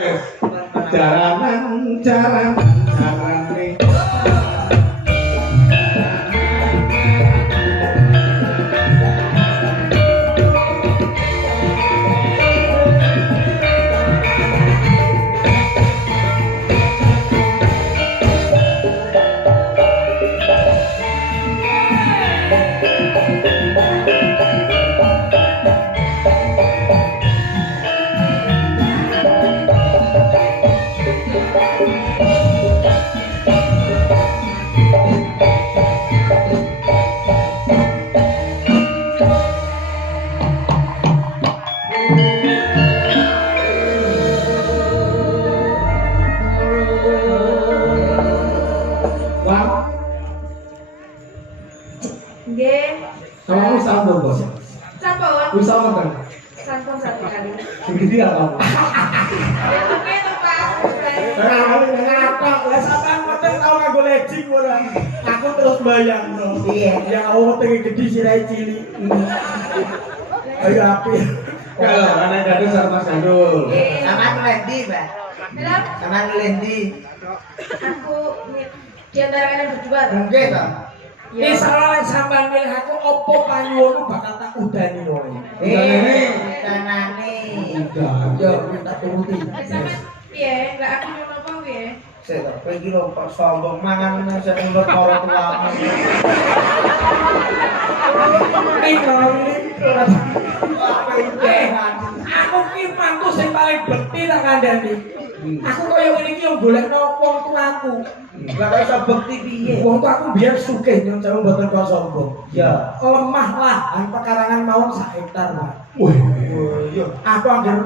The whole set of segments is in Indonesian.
Jaranan jarane kamu sambung bos. Sambung. Bisa makan. Sambung satu kali. Segini apa? Ya oke tuh Pak. Ngapa? Lah sampean mboten tau nganggo legging ora. Aku terus bayang to. Iya. Ya Allah pengen gede sirai cilik. Ayo api. Kalau anak gadis sama Sandul. Sama nulendi, Mbak. Kenapa? Sama nulendi. Aku di antara kalian berdua. Mungkin toh. Ini salah sampean milih aku opo panyuwunmu bakal tak udani wae. Danane. Udah, yo minta turuti. Sampai piye? Lah aku mau apa piye? Sik toh, kowe iki lho kok sombong mangan sing nurut para tuamu. Aku ki mantu sing paling bekti tak kandhani. Aku koyo ngene iki yo golekno wong tuaku. Lah kok iso bekti piye? Wong tuaku biyen sugih nyong sewu mboten kok sombong. Ya, Lemah lahan pekarangan mawon sak hektar, Pak. yo. Aku angger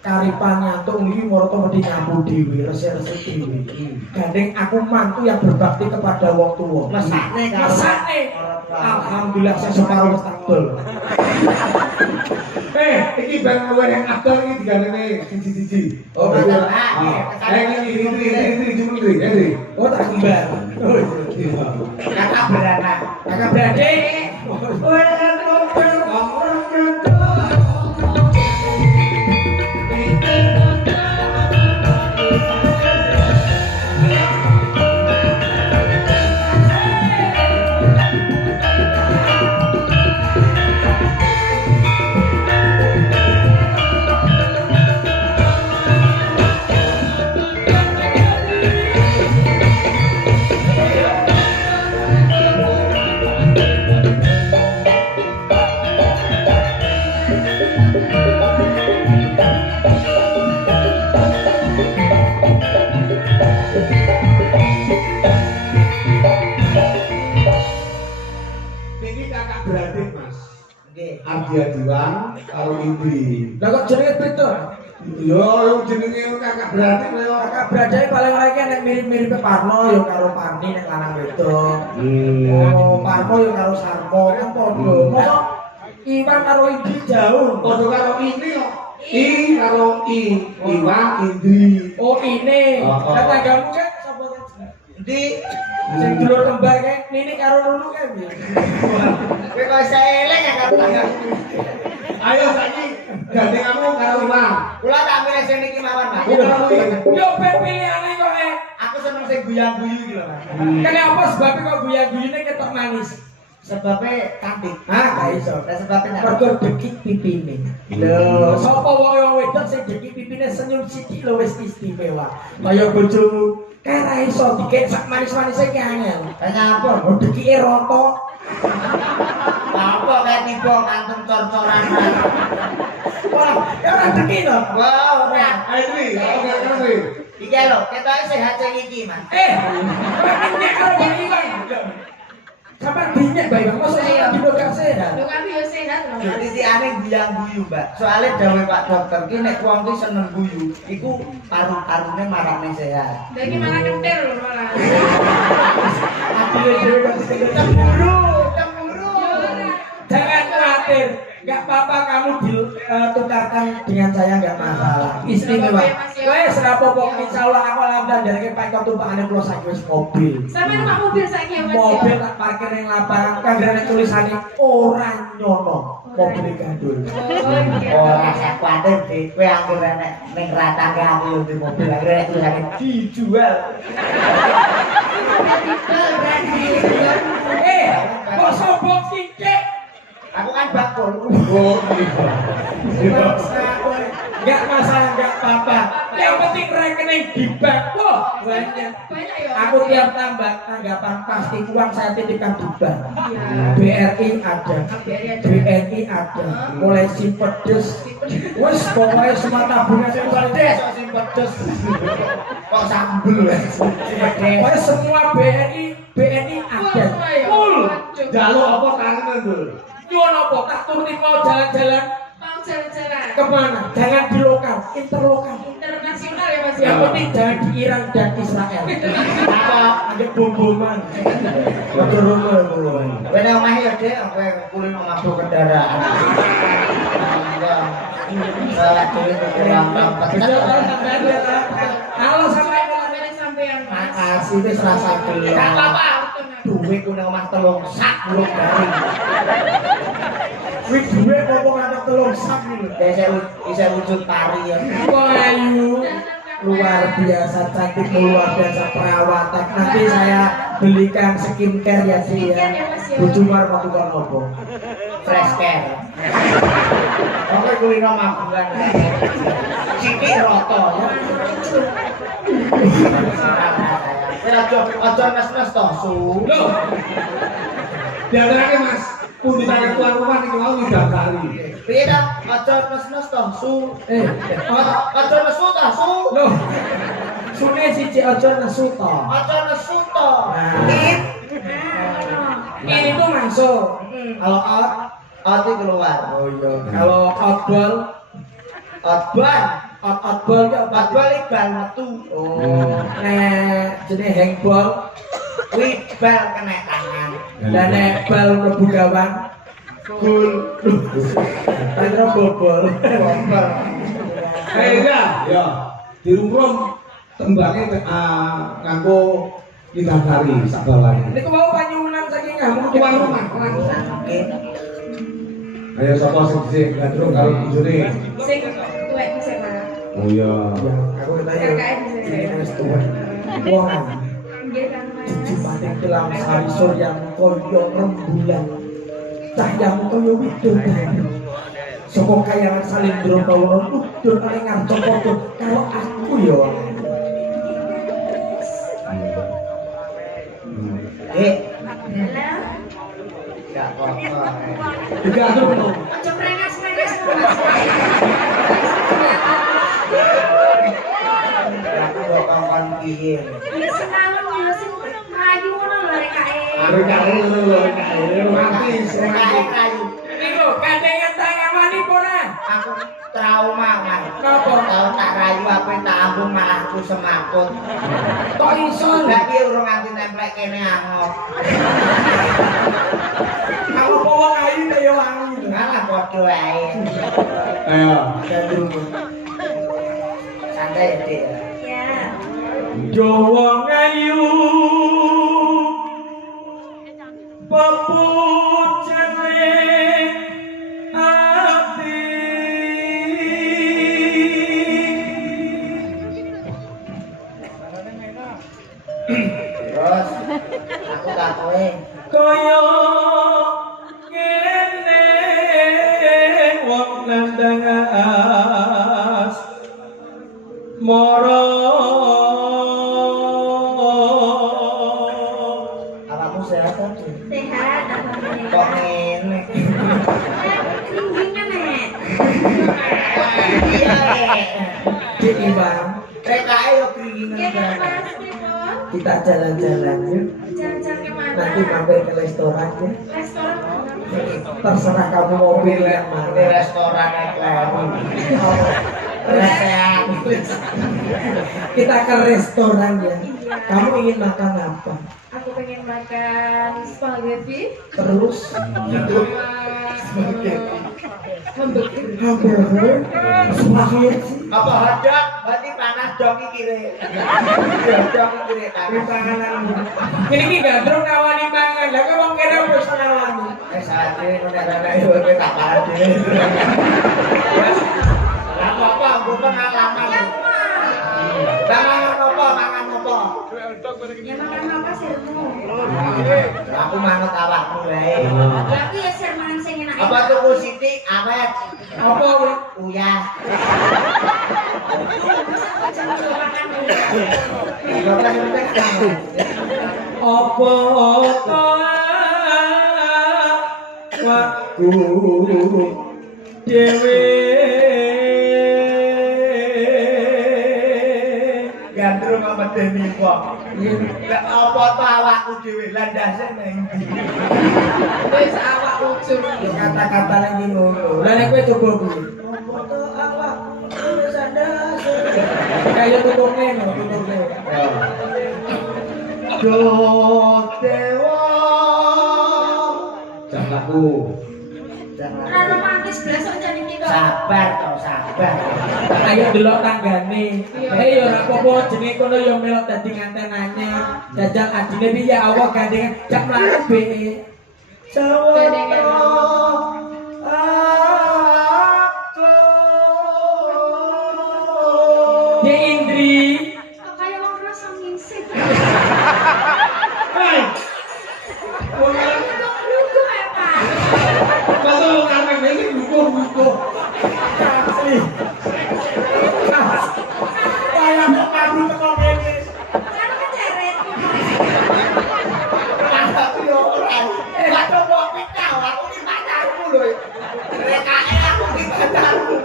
karipan nyantuk iki marata wedi nyapu dhewe, resik-resik dhewe. Gandeng aku mantu yang berbakti kepada wong tuwa. Mesakne karo Mesakne. orang tua. Alhamdulillah saya separuh wis tak dol. Iki bang luwih yang adol iki digandene siji-siji. Oh, betul. Ini. Oh, tak kembar. Oh, iya. Kakak beranak. Kakak beradik. Ardia Diwang karo Indri. Lah kok jenenge beda? Yo jenenge kakak beradik koyo kakak beradik paling ora iki nek mirip-mirip Parno yo karo Parni nek lanang wedok. Oh, Parno yo karo Sarmo kan padha. Mosok Iwan karo Indri jauh. Padha karo ini kok. I karo I. Iwan Indri. Oh, ini. Lah tanggamu kan sapa kan? Endi? Sing dulur kembar kae Nini karo Lulu kae piye? Kowe kok iso eleng ya karo tangga. Ayo saiki gandeng kamu karo Iwan. Kula tak milih sing niki mawon, Mas. Yo ben pilihane kok Aku seneng sing guyang-guyu iki lho, Mas. Kenapa sebabnya kok guyang-guyune ketok manis? Sebabnya cantik. Gak iso. Lah sebabnya Mergo dekik pipine. Lho, sapa wong wedok sing dekik pipine senyum sithik lho wis istimewa. Kaya bojomu, kan ra iso dikek sak manis-manise ki angel. Tanya apa? Oh, dekike rata. Apa kayak tiba kantung cor-coran. Wah, ya ora dekik to. Wow, ora. Ayo kuwi, Iki lho, ketoke sehat sing iki, Mas. nek karo Bang Iwan. Sampai dinyak bae Bang, mosok Iya. dino gak sehat. Lu kan yo sehat lho. Titikane guyang-guyu, Mbak. Soale dawuh Pak Dokter ki nek wong ki seneng guyu, iku paru-parune marakne sehat. Lah iki malah kentir lho malah. Adile dhewe kok cemburu. Jangan khawatir. Enggak apa-apa kamu ditukarkan dengan saya enggak masalah. Istimewa. Wes ora apa-apa insyaallah aku lamdan dari Pak tumpakane kula saiki wis mobil. Sampai numpak mobil saiki ya Mas. Mobil tak parkir ning lapangan kanggane tulisane ora nyono. Mobil gandul. Ora sak kuwatir Dik, kowe anggere nek ning ratangke aku di mobil anggere nek tulisane dijual. Kok sombong sithik? Aku kan bakul. Enggak masalah, enggak apa-apa. Yang penting rekening di bank. Wah, banyak. Aku tiap tanggapan pasti uang saya titipkan di bank. BRI ada, BNI ada, mulai simpedes. Wes pokoknya semua tabungan simpedes. Kok sambel wes. Pokoknya semua BNI ada. Full. Jaluk apa kangen dul? Nyuwun apa? Tak turutin mau jalan-jalan. Mau jalan-jalan. Kemana? Jangan di lokal, interlokal. Internasional ya Mas. Yang penting jangan di Iran dan Israel. Apa? Ada bom-boman. Ada rumah mulai. Kowe nang omah ya Dik, kowe kulit mabuk kendaraan. Salah duit kurang Halo sampai sampean Mas. makasih wis rasa gelem. Gak apa-apa. Duit ku nang omah telung sak urung garing. Wih duwe ngomong ada telung sak iki lho. Bisa wujud pari ya. Ayu luar biasa cantik, luar biasa perawatan. Nanti saya belikan skincare ya sih ya. Bujumar mau tukang opo? Fresh care. Oke kulino mabulan. Sithik roto ya. Aja nes-nes to, Su. Loh. Diantaranya Mas, pundi tangan tuan rumah nih mau didaftari. Piye ta? Aja nes-nes to, Su. Aja nesu to, Su. Loh. Sune siji aja nesu to. Aja nesu to. Ini tuh masuk. Kalau Out itu keluar. oh iya. Kalau outball, Outball. outball ya Outball iki bal metu. Oh, nek jenis handball Kuwi bal kena tangan. dan nek bal mlebu gawang gol. Pedro bobol. Bobol. Kayaknya ya di rumah tembaknya nganggo didaftari sabawane. Niku mau panyuwunan saking kamu Tuan rumah. Oke. Ayo sapa sing dhisik gandrung karo bojone. Sing tuwek bisa Mas. Oh iya. Ya, aku tanya. KKN bisa. Ini wis tuwa. Wong Nggih kan Mas. Cipating kelam sari surya koyo rembulan. Cahyamu koyo widodari. Saka kayangan salindro kawula udur ning ngarep padha karo aku ya. Halo. Gak apa-apa. Digandrung. Aja prengas-prengas Mas. Aku kok kawan piye. Ya semalam ya sing rayu ngono lho rek kae. Arek kare ngono lho, kare romantis, Kae kayu. Niku kandengan tangawani ora? Aku trauma kan. Napa? Tau tak rayu apa tak ambung malah ku semakut. Kok iso? Lah iki urung nganti templek kene angop. Kalau bawa kayu kaya wangi. Malah padha ae. Ayo. Santai ya, Dik. Ya. Jawa ngayu pepucane ati Terus aku tak kowe. kaya ngene wong nandang as mara Awakmu sehat ta, Dik? Sehat alhamdulillah. Kok ngene? Keringin nek. Iya, Dik Iwan, PKI yo keringinan Nggih kan banget. Mas Niko. kita jalan-jalan yuk. Jalan-jalan kemana? Nanti mampir ke restoran ya. Restoran mana? Terserah kamu mau pilih yang Di mana. restoran ekleru. Restoran. Kita ke restoran ya. Iya. Kamu ingin makan apa? Aku pengen makan spaghetti. Terus itu Hamburger. spaghetti. Apa hotdog? Berarti panas dong iki kire. Hotdog iki kire panas. Panganan. Ini ki gandrung ngawani mangan. Lah kok wong kene wis ngawani. Sate nek yo tak pade. Lah apa aku pengalaman. Mangan apa? Ya makan apa sirmu? Aku manut awakmu wae. Aku ya sir mangan sing enak. Apa tuku sithik awet? Apa kuwi? Uyah. Apa waktu dewe Gandrung apa dene kok? Lah apa to awakku dhewe landase nang ndi? Wis awak ujung. kata-kata lagi ngono. Lah nek kowe coba kuwi. Apa to awak wis andase. Kaya tuturne ngono, tuturne. Do dewa Janganku. Ora romantis blas kok jan iki kok. sabar to sabar. Ayo delok tanggane. Ya ora apa-apa jenenge kono ya melok dadi nganten anyar. Jajal adine piye Allah gandengan jak mlaku be. Sawono aku. Ya Indri. Kok kaya wong rasa ngisik. Hai. Lugu ya, Pak. Kalau karena ini lugu-lugu. Asli. Kayak mau madu teko kene. Kan keceret. Aku yo ora. Lah coba pikir aku iki pacarmu lho. Rekake aku iki pacarmu.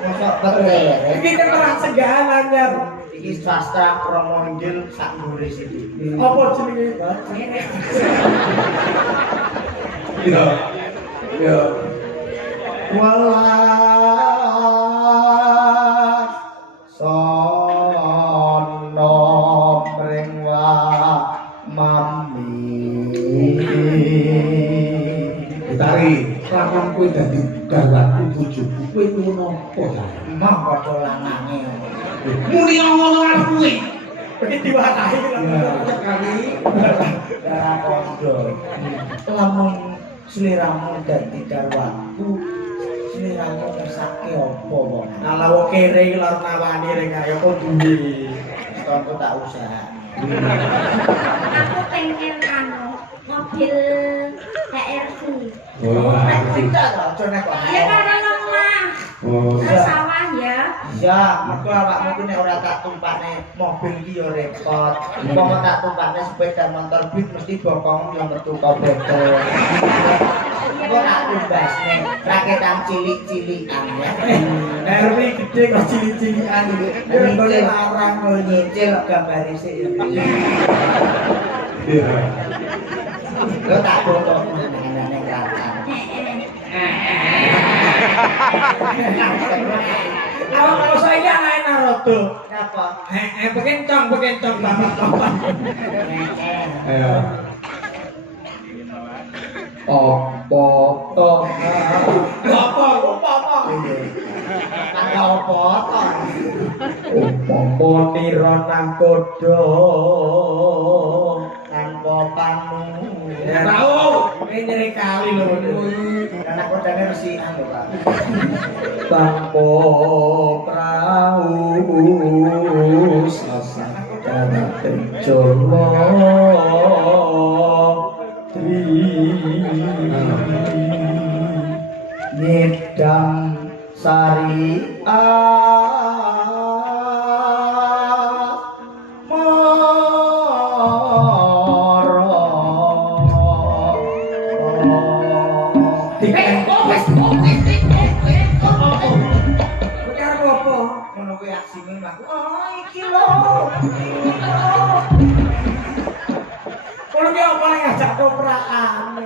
Mosok bener. Iki kan ora segahan anyar. Iki sastra Kromo Injil sak mburi sithik. Apa jenenge? Iya. Iya. Walah sono mring mami. Ditari. Lawan kowe dadi garwaku bojoku. Kowe ngono apa ta? Emang padha lanange. Muni ngono karo kowe. Iki diwatahi Sekali. Darah kondo. Lamun sliramu dadi garwaku, sliramu ngersake apa wong? Ala wong kere iki lor nawani rek kaya kok duwe. Contoh tak usah. Aku pengen mobil HRV. Wah. Nek kita aja nek kok. Ya karo omah. Oh. Sawah ya. Ya, mergo awakmu ku nek ora tak tumpakne mobil iki ya repot. Umpama tak tumpakne sepeda motor beat mesti bokongmu yo metu kok betul. Kok tak tumbasne raketan cilik-cilikan ya. RW gede kok cilik-cilikan iki. Regane larang kok Nyicil gambare sik ya. Iya. Lo tak foto nang kelatan. Kalau saya naik Naruto. Apa? Bekencong bapak-bapak. Ayo. Opo to? Apa umpama? Kata apa to? Opo nira nang kodho. Tanpa panu. Tahu, ini nyeri kali lho. Karena kodane resikan lho, Pak. Tanpa prau sasana tenjono Nyedam syariah ngono kuwi aksine aku. Oh, iki lho. Kalau dia apa yang ngajak kopraan?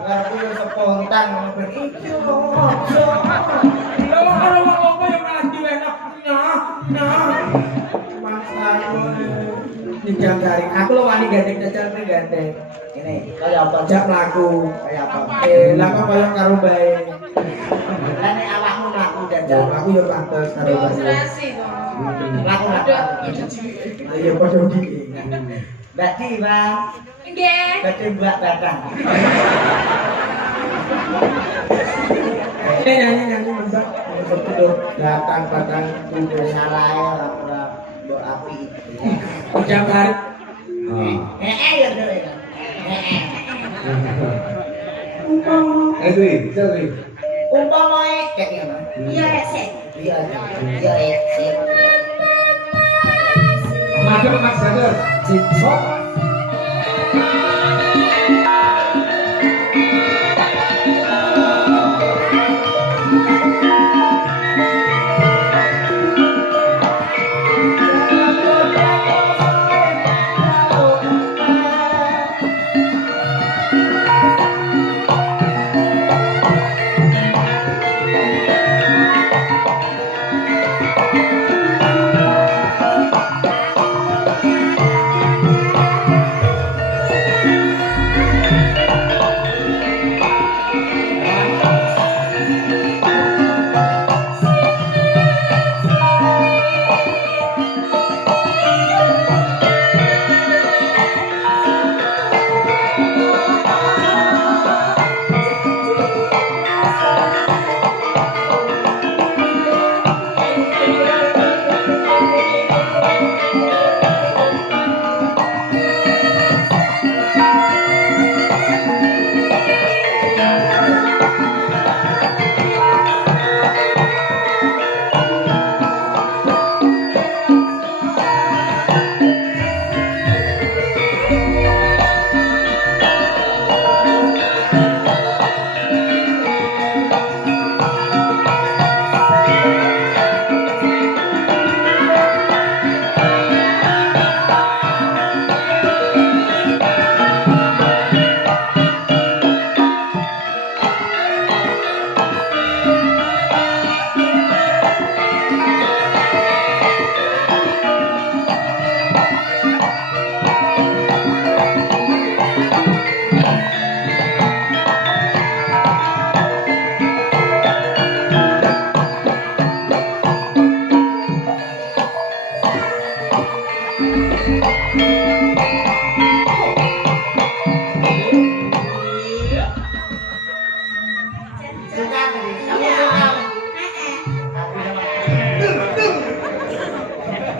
Aku yo spontan ngono ben iki lho. Kalau apa yang malah diwenak nah. Masa gue. jam garing. Aku lo wani gandeng jajal pe gandeng. Ini kaya apa Jak mlaku. kaya apa Lah kok koyo karo bae. lah nek awakmu mlaku Jajal jajal aku yo pantes karo bae. Demonstrasi kok. mlaku Ada mlaku ide cilik. Ayo padha iki. Mbak Di Bang Nggih. Mbak Mbak Batang Nyanyi mbak. Betul datang batang kudu salah ya ora mbok api jam garing. ya dhewe Dwi, Dwi. umpamae kayak ngono Iya resik. iya iya sip Madem Mas Sadar. Cicok.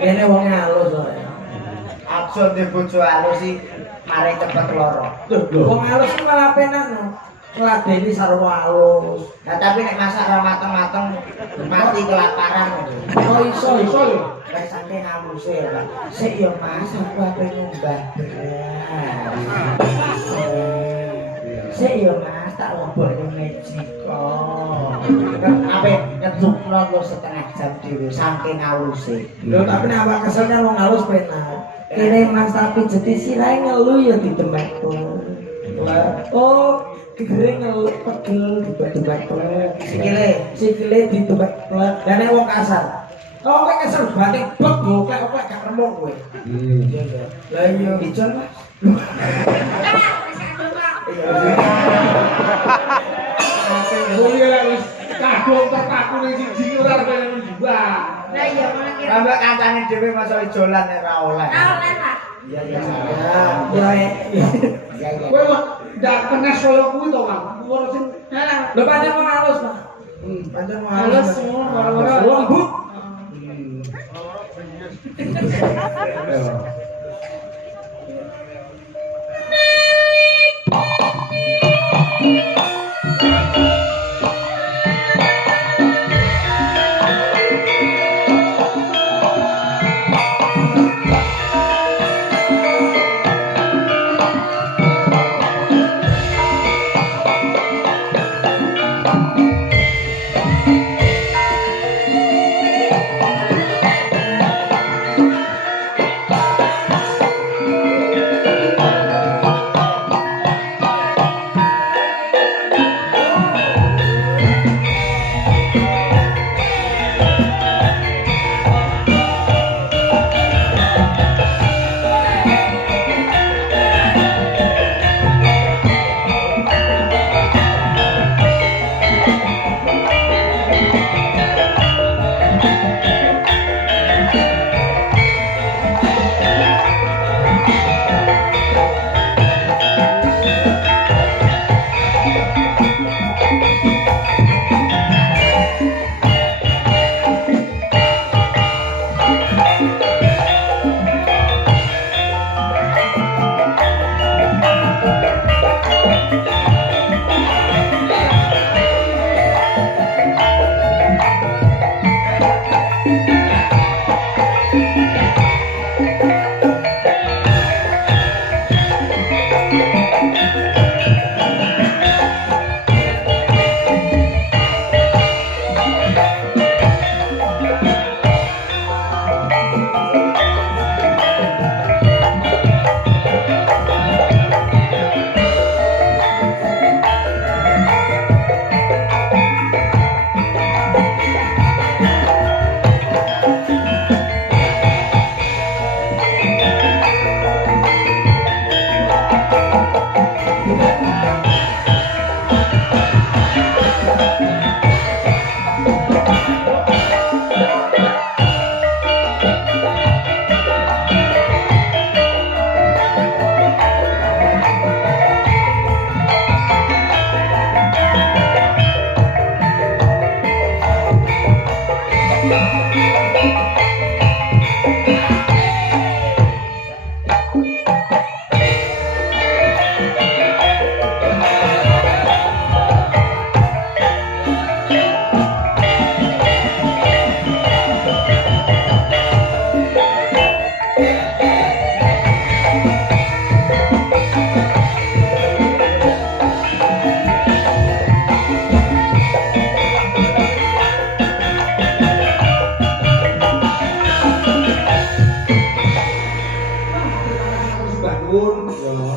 Kene wong halus kok. Aja ndek bojo halus sih mari cepet loro. Wong halus ki malah penak no. Ngladeni sarwa halus. Nah tapi nek masak ra mateng-mateng mati kelaparan. Oh iso iso yo. Lek sampe haluse ya. Sik yo Mas aku ape nyumbah beras. Sik yo Mas tak lobokne Meksiko. Ape ngecukno lo setengah jam dhewe saking haluse. Lho tapi nek awak kesel kan wong halus penak. Kene Mas tapi jeti sirahe ngelu ya didemek tuh. Oh, kegere ngelu pegel didemek plek. Sikile didemek plek. Lah nek wong kasar. Oh, kowe kesel batik bek yo kok gak remuk kowe. Lah iya ijol Mas. Oh iya wis kadung terpaku ning siji ora kaya menjual. Lah iya malah kira. Tambah kancane dhewe masa ijolan nek ra oleh. Ora oleh, Pak. Iya iya. Ya Iya iya. Kowe kok ndak kenes kaya kuwi to, Kang. Ora sing Lah. lho pancen wong halus, Pak. Pancen wong halus. Halus semua, baru-baru. Lembut.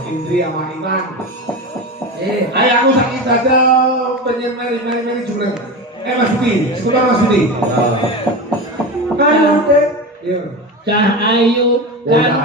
Indri sama Iman. Aku sakit dada pengen meri jurang. Mas Budi, sekolah Mas Budi. Ayo, Dek. Iya. Cah ayu kan